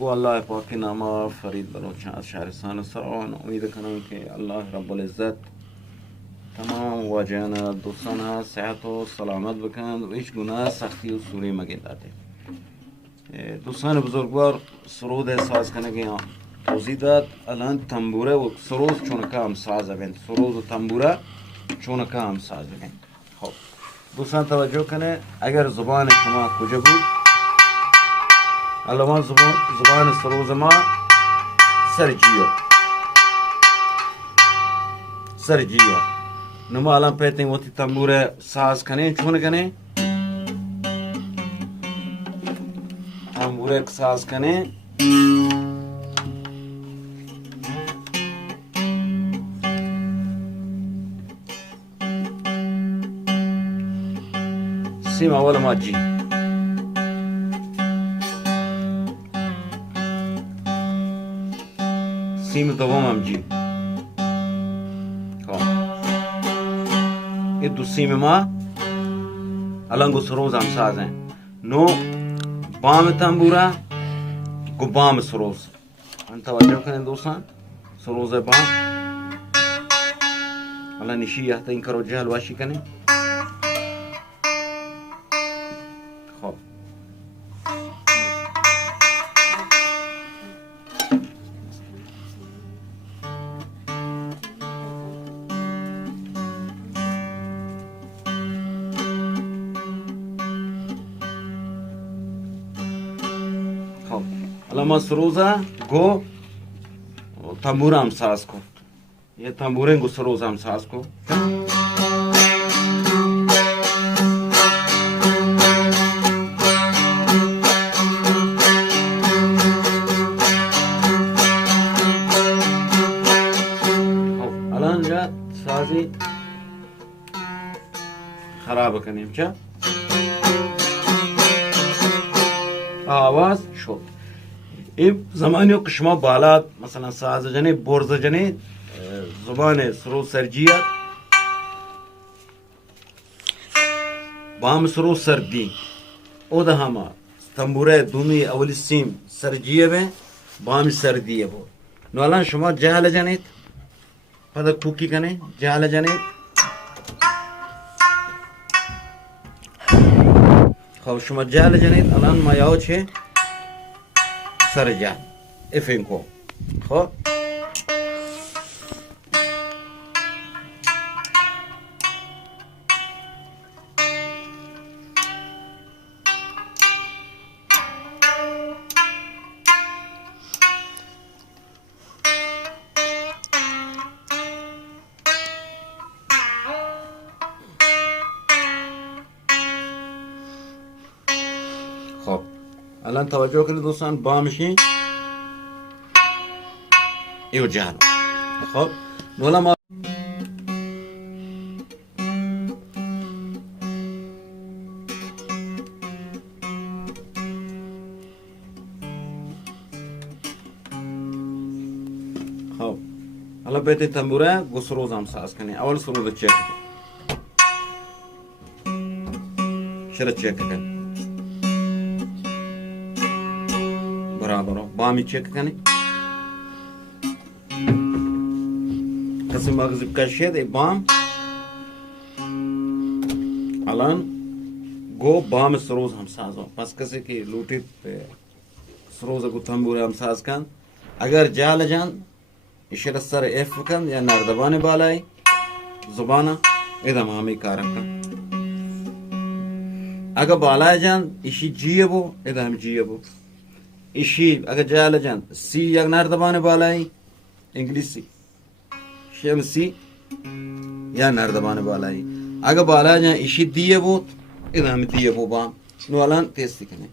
گو الله پاک ناما فرید بلوچان از شهرستان سرعان. امید کنم که الله رب العزت تمام واجهان دوستان صحت و سلامت بکند و هیچ گناه سختی و سوری مگیداده. دوستان بزرگوار سرود ساز کنگی توضیح داد. الان تنبوره و سروز چونکه هم ساز بند، سروز و تنبوره چونکه هم ساز بند. خب دوستان توجه کنه، اگر زبان شما کجا بود، الان زبان سروز ما سرجیو نما الان پیتیں وقتی تنبوره ساز کنه چون کنه تنبوره ساز کنه سیم اول ما جی، سیم دوم هم جی. ये दो सीम माँ अलग सरोज हम साज हैं नो बाम तंबूरा गो बाम सरोज अंत वजह करें दोस्तान सरोज है बाम अल्लाह निशी या तो इनका रोज़ हलवाशी करें। खब अलमा सरोजा गो तंबूरा हम सास को, ये तंबूरे गो सरोजा हम सास को अलग जा साजी खराब करने क्या आवाज शो این زمانی که شما بالا مثلا ساز جنه برز جنه زبان سرو سرجیه بام سرو سردی او ده همه تنبوره دومی اولی سیم سرجیه به بام سردیه بود. نو الان شما جهل جنید پدا کوکی کنه جهل جنید. خب شما جهل جنید الان ما یاو چه سرجا افینکو. خب خب الان توجه کنید دوستان بامشی ایو جهل. خب نولا ما خب الان بیتی تنبوره گو سروز هم ساز کنی. اول سروز چک شرط چک کن برابر بامی چک کنی کسی مغزب کشید ای بام الان گو بام سروز هم سازو. پس کسی که لوٹی سروز گو تنبوره هم ساز کن اگر جال جان اشاره سر اف کن یا نردبان بالای زبانه ادام همی کارم کن. اگر بالای جان ایشی جیه بو ادام جیه بو ایشی اگر جال جان سی یک نردبان بالای انگلیسی شمسی یا نردبان بالایی. اگر بالا جان ایشی دیه بود ادامه دیه بود بام. نو الان تستی کنه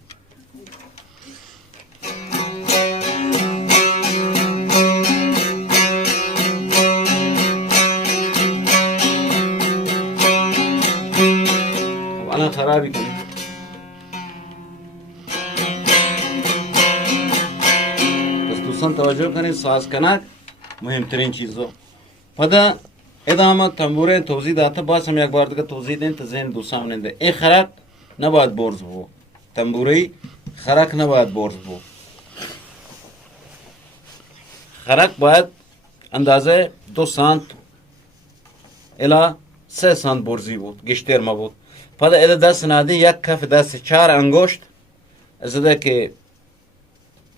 الان خرابی کنه. بس دوستان توجه کنید ساز کنک مهمترین چیزو پدا ادامه تنبوره توضیح داتا باز هم یک بار دیگه توضیح دین تا ذهن دوستان ننده. ای خرک نباید برز بو تنبوری خرک نباید برز بو खरक बायद अंदाजे 2 sant ila 3 sant borzi بود گشتر ما بود. پدا اذا دست نادی یک کف دست 4 انگشت ازده که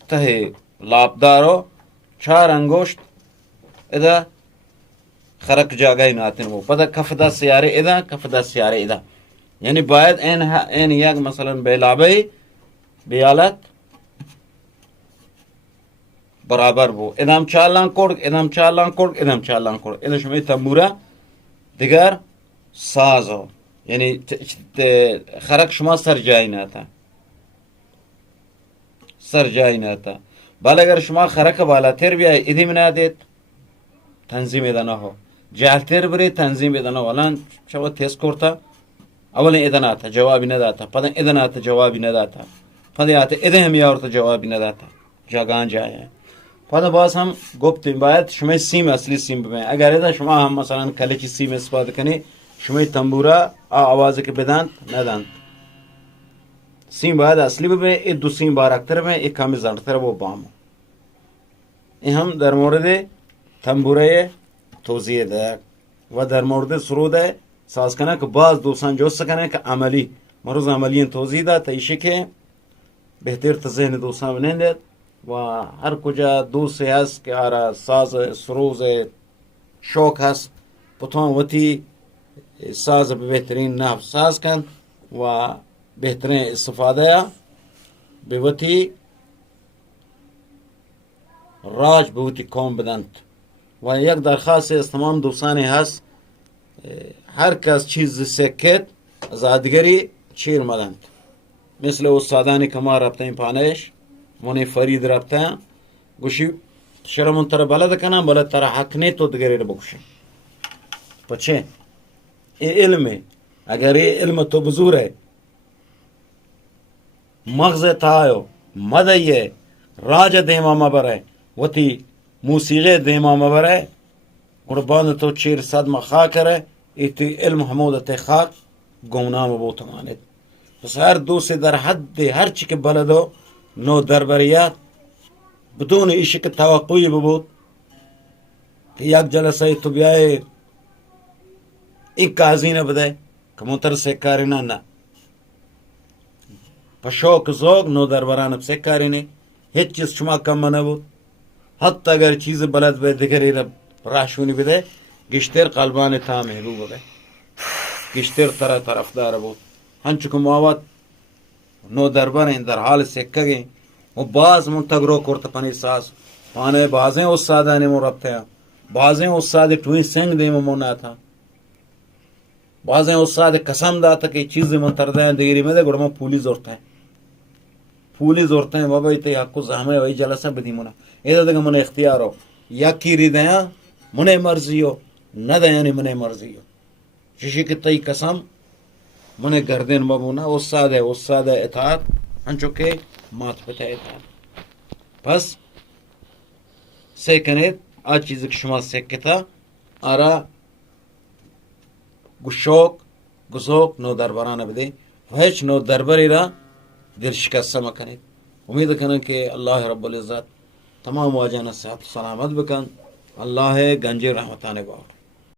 ته لابدارو 4 انگشت اذا خرک جاگای ناتن بود. پدا کف دست یاره اذا کف دست یاره اذا یعنی باید این یک مثلا بیلابه بیالت برابر بو. ادام چالان کرد ادام چالان کرد ادام چالان کرد ادش می تنبوره دیگر سازو یعنی خرک شما سر جای ناتا سر جای ناتا. بالا اگر شما خرک بالاتر بیای ایدی منادید تنظیم ادانه ها جالتر بری تنظیم ادانه ولان شما تیز کرتا اولا اداناتا جوابی نداتا پدا اداناتا جوابی نداتا پدا آتا اده هم یارتا جوابی نداتا جاگان جایه. پدا باز هم گفتیم باید شما سیم اصلی سیم ببینید. اگر ایده شما هم مثلا کلچی سیم استفاده کنی شما تنبوره آوازه که بدند ندند سیم باید اصلی ببینید. این دو سیم بارکتر ببینید یک کمی زرتر با بامو. این هم در مورد تنبوره توضیح ده و در مورد سرود ساز کنه که باز دوستان جوست کنه که عملی مروز عملی توضیح ده تا ایشه که بهتر تا ذهن دوستان بنندید و هر کجا دوستی هست که آره ساز سروز شوق هست بطان وطی ساز به بهترین نحو ساز کن و بهترین استفاده به وطی راج به وطی قوم بدند. و یک درخواست از تمام دوستانی هست هر کس چیز سکت از آدگری چیر مدند مثل استادانی که ما ربطه پانش منی فرید ربطه گوشی شرمون تر بلد کنم بلد تر حق نی تو دگری رو بکشیم پچه این علمه. اگر این علم تو بزوره مغز تایو مدیه راج دیما مبره وطی موسیقی دیما مبره قربان تو چیر صدمه خواه کره ایتی علم حمودت خاک گمنام بو تمانید. پس هر دوستی در حد هر چی که بلدو نو دربریات بدون ایشی که توقعی ببود که یک جلسه تو بیای این کازی نبده که منتر سکاری نه پشوک زوگ نو دربران اب سکاری نی هیچ چیز شما کم نبود. حتی اگر چیز بلد به دیگری را راشونی بده گشتر قلبان تا محلو بده گشتر طرفدار بود. هنچو که مواد نو دربر این در حال سکگی و باز منتگرو کرت پنی ساز پانه بازیں استادانی مو ربطه ہیں بازیں استاد ٹوئی سنگ دے مو نہ تھا بازیں استاد قسم داتا کہ چیز منتر دے دیری میں دے گڑما پولیس زورتے ہیں بابا تے حق کو زحمے وہی جلسہ بدی منا اے دے من اختیار ہو یا کی دیا منے مرضی ہو نہ دے نہیں منے مرضی ہو شیشے کی تی قسم منے گردن بابونا استاد اطاعت انچو کے مات پتہ اطاعت پس سیکنید آج چیز که شما سکتا آرا گشوک گزوک نو دربارانه بده و هیچ نو درباری را دل شکست مکنید. امید کنن که الله رب العزت تمام واجهان صحت سلامت بکن. الله گنج رحمتانه باور